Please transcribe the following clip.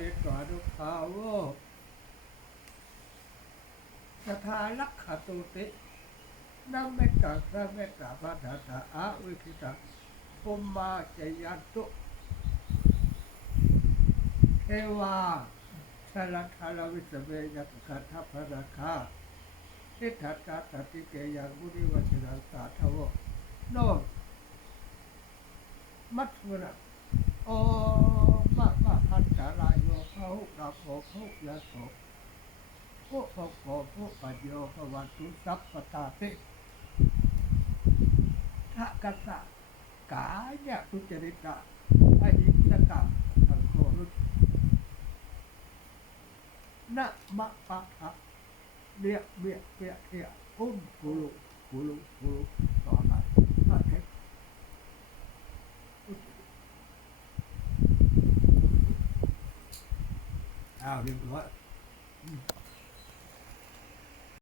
ลิตวานุภาโวสทาลักขตุตินัมเมตตาสัมเมตตาปัฏฐาตาอาวิคิตาปุมมาจยันตุเทวาชาลันทาลวิสเวยัตคัทธพราคาทิฏฐาตาตติเกยังบุริวัชนาสาทวโนมัทวระโอารายโยพะหุกาโภพหุยาโสโคภพโภโภปัญโยภวัตุสัพพตาติทะกัสสะกายะทุจริตะอหิงสกะสังโฆรุตนะมะปะทะเรียเบียเบียเทียกุ้มกุลุกุลุกุลุต่อไปมาเทค อ้าวเรียบร้อย